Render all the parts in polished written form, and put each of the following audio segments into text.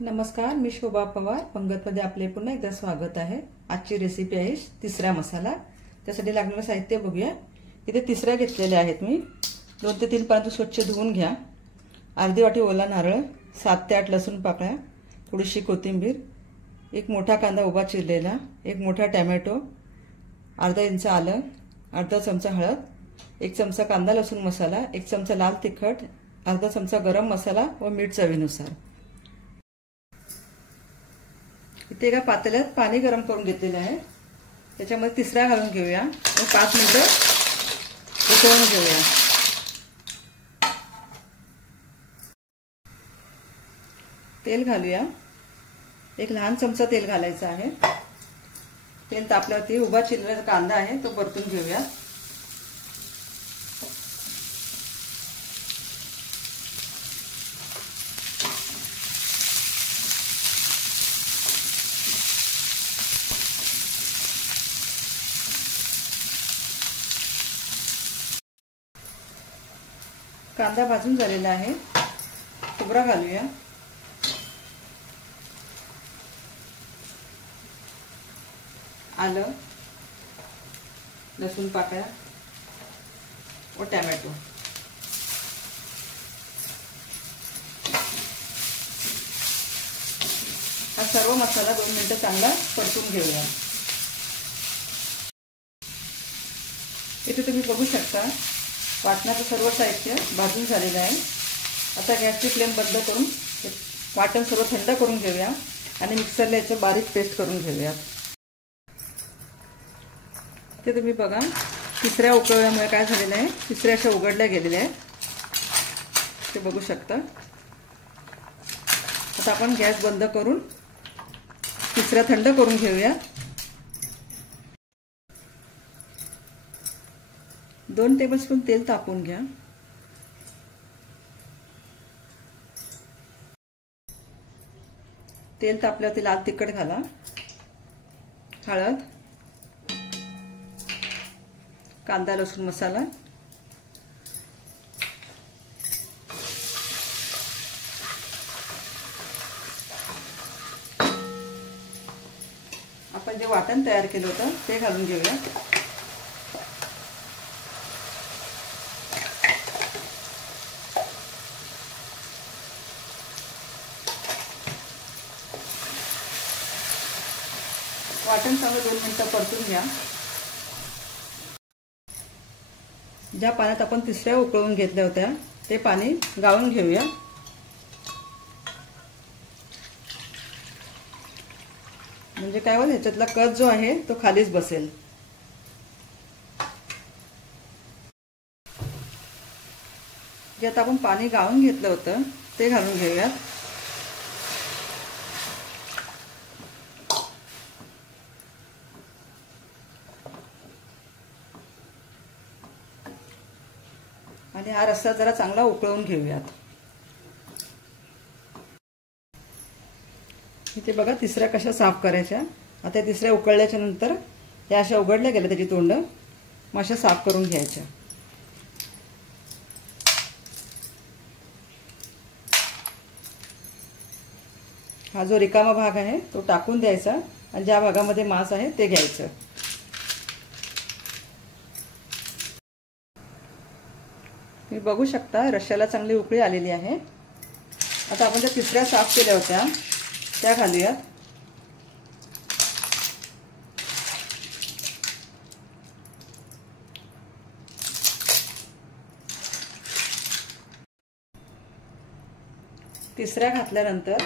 नमस्कार, मी शोभा पवार. पंगतमध्ये आपले पुन्हा एकदा स्वागत आहे. आजची रेसिपी आहे तिसरा मसाला. त्यासाठी लागणारे साहित्य बघूया. इथे तिसऱ्या घेतलेल्या आहेत मी. 2 ते 3 पानं स्वच्छ धुवून घ्या. अर्धी वाटी ओला नारळ, 7 ते 8 लसूण पाकळ्या, थोडीशी कोथिंबीर, एक मोठा कांदा उभा चिरलेला, एक मोठा टोमॅटो, अर्धा इंच आलं, अर्धा चमचा हळद, 1 चमचा कांदा लसूण मसाला, 1 चमचा लाल तिखट, अर्धा चमचा गरम मसाला व मीठ चवीनुसार. इथे एका पातेल्यात पाणी गरम करून घेतलेले आहे. त्याच्यामध्ये तिसरा घालून घेऊया व 5 मिनिटं उकळून घेऊया. तेल घालूया. एक लहान चमचा तेल घालायचं आहे. तेल तापल्यावरती उभा चिरलेला कांदा आहे तो परतून घेऊया. कांदा भाजून झालेला आहे. खोबरा घालूया. आलं, लसूण पाकळ्या व टोमॅटो. हा सर्व मसाला 2 मिनिटं चांगला परतून घेऊया. इथे तुम्ही बघू शकता वाटणाचं सर्व साहित्य भाजून झालेलं आहे. आता गॅसची फ्लेम बंद करून वाटण सर्व थंड करून घेऊया आणि मिक्सरला याचं बारीक पेस्ट करून घेऊया. ते तुम्ही बघा तिसऱ्या उकळल्यामुळे काय झालेलं आहे, तिसऱ्या अशा उघडल्या गेलेल्या आहेत. ते बघू शकता. आता आपण गॅस बंद करून तिसऱ्या थंड करून घेऊया. 2 टेबलस्पून तेल तापवून घ्या. तेल तापल्यावरती लाल तिखट घाला, हळद, कांदा लसूण मसाला, आपण जे वाटण तयार केलं होतं ते घालून घेऊया. वाटण चांगलं 2 मिनिटं परतून घ्या. ज्या पाण्यात आपण तिसऱ्या उकळून घेतल्या होत्या ते पाणी गाळून घेऊया. म्हणजे काय होईल, ह्याच्यातला कच जो आहे तो खालीच बसेल. जे आता आपण पाणी गाळून घेतलं होतं ते घालून घेऊया. आणि हा रस्सा जरा चांगला उकळून घेऊयात. इथे बघा तिसऱ्या कशा साफ करायच्या. आता तिसऱ्या उकळल्याच्या नंतर या अशा उघडल्या गेल्या त्याची तोंड, मग अशा साफ करून घ्यायच्या. हा जो रिकामा भाग आहे तो टाकून द्यायचा आणि ज्या भागामध्ये मांस आहे ते घ्यायचं. तुम्ही बघू शकता रश्श्याला चांगली उकळी आलेली आहे. आता आपण ज्या तिसऱ्या साफ केल्या होत्या त्या घालूयात. तिसऱ्या घातल्यानंतर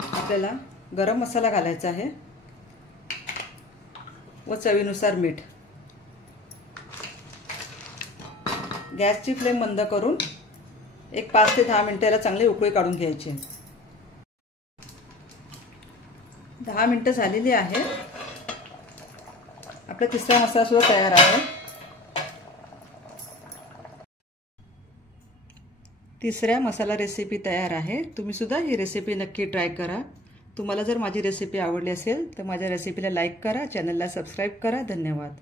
आपल्याला गरम मसाला घालायचा आहे व चवीनुसार मीठ. गॅसची फ्लेम बंद करून एक 5 ते 10 मिनिटाला चांगली उकळी काढून घ्यायची. 10 मिनिटं झालेली आहे. आपला तिसरा मसाला सुद्धा तयार आहे. तिसऱ्या मसाला रेसिपी तयार आहे. तुम्ही सुद्धा ही रेसिपी नक्की ट्राय करा. तुम्हाला जर माझी रेसिपी आवडली असेल तर माझ्या रेसिपीला लाईक करा, चॅनलला सबस्क्राईब करा. धन्यवाद.